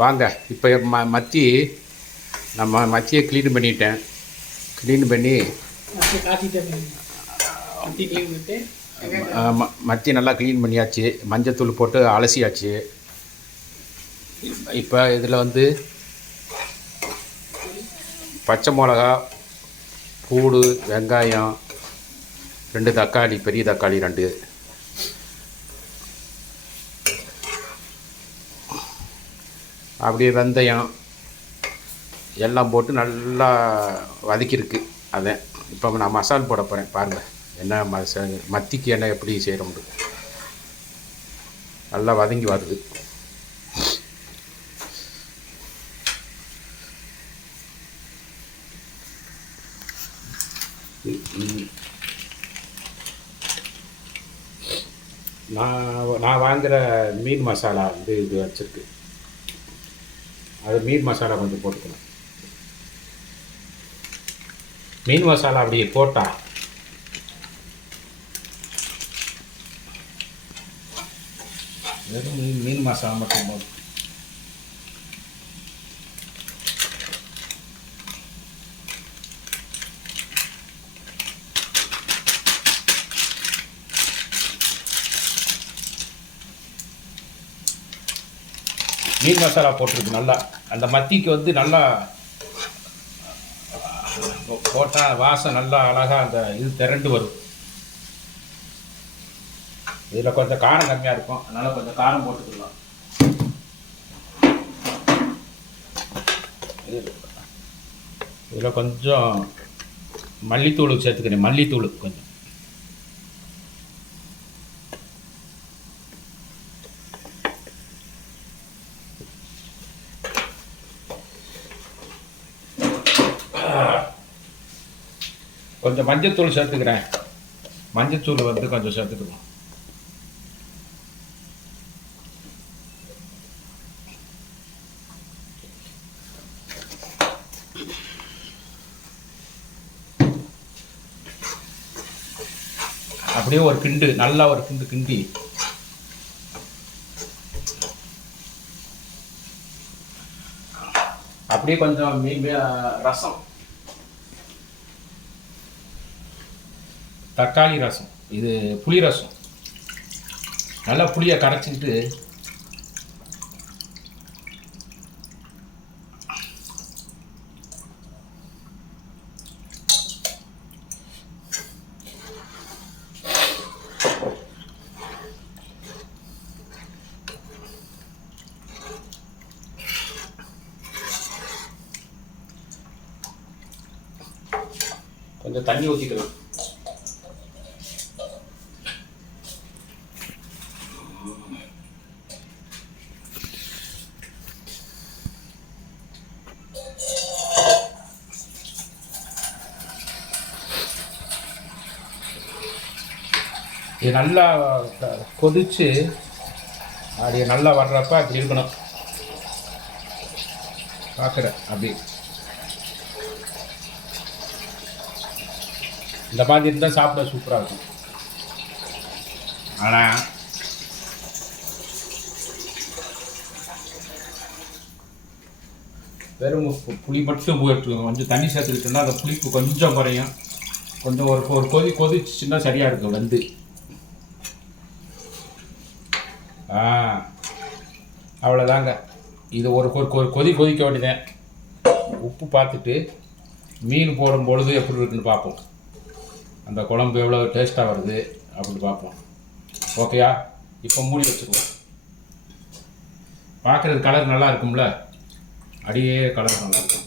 வாங்க இப்போ மத்தி நம்ம மத்தியை க்ளீன் பண்ணிட்டேன். க்ளீன் பண்ணி மத்தி நல்லா க்ளீன் பண்ணியாச்சு. மஞ்சத்தூள் போட்டு அலசியாச்சு. இப்போ இதில் வந்து பச்சை மிளகா, பூடு, வெங்காயம், 2 தக்காளி, பெரிய தக்காளி 2, அப்படியே வெந்தயம் எல்லாம் போட்டு நல்லா வதக்கியிருக்கு. அதான் இப்போ நான் மசால் போட போகிறேன். பாருங்கள் என்ன மத்திக்கு என்ன எப்படி செய்கிறோம்னு. நல்லா வதங்கி வருது. நான் வாங்குகிற மீன் மசாலா வந்து இது வச்சுருக்கு. அது மீன் மசாலா கொஞ்சம் போட்டுக்கணும். மீன் மசாலா அப்படி போட்டால் வெறும் மீன் மசாலா மட்டும் போதும். மீன் மசாலா போட்டிருக்கு. நல்லா அந்த மத்திக்கு வந்து நல்லா போட்டால் வாசம் நல்லா அழகாக அந்த இது திரண்டு வரும். இதில் கொஞ்சம் காரம் கம்மியாக இருக்கும், அதனால் கொஞ்சம் காரம் போட்டுக்கலாம். இதில் கொஞ்சம் மல்லித்தூள் சேர்த்துக்கிறேன். மல்லித்தூள் கொஞ்சம். கொஞ்சம் மஞ்சத்தூள் சேர்த்துக்கிறேன். மஞ்சத்தூள் வந்து கொஞ்சம் சேர்த்துக்கலாம். அப்படியே ஒரு கிண்டு, நல்லா ஒரு கிண்டி அப்படியே கொஞ்சம் ரசம், தக்காளி ரசம், இது புளி ரசம். நல்லா புளியை கரைச்சிக்கிட்டு கொஞ்சம் தண்ணி ஊற்றிக்கலாம். இது நல்லா கொதித்து அப்படி நல்லா வர்றப்ப அப்படி இருக்கணும். பார்க்குறேன் அப்படி இந்த மாதிரி இருந்தால் சாப்பிட சூப்பராக இருக்கும். ஆனால் வெறும் புளி மட்டும் போட்டு கொஞ்சம் தண்ணி சேர்த்துக்கிட்டோம்னா அந்த புளிப்பு கொஞ்சம் குறையும். கொஞ்சம் ஒரு கொதிச்சுன்னா சரியாக இருக்கும். வந்து அவ்வளோதாங்க. இது ஒரு கொதிக்க வேண்டியதேன். உப்பு பார்த்துட்டு மீன் போடும் பொழுது எப்படி இருக்குன்னு பார்ப்போம். அந்த குழம்பு எவ்வளோ டேஸ்ட்டாக வருது அப்படின்னு பார்ப்போம். ஓகேயா? இப்போ மூடி வச்சுக்குவோம். பார்க்குறது கலர் நல்லா இருக்கும்ல, அடியே கலர் நல்லா இருக்கும்.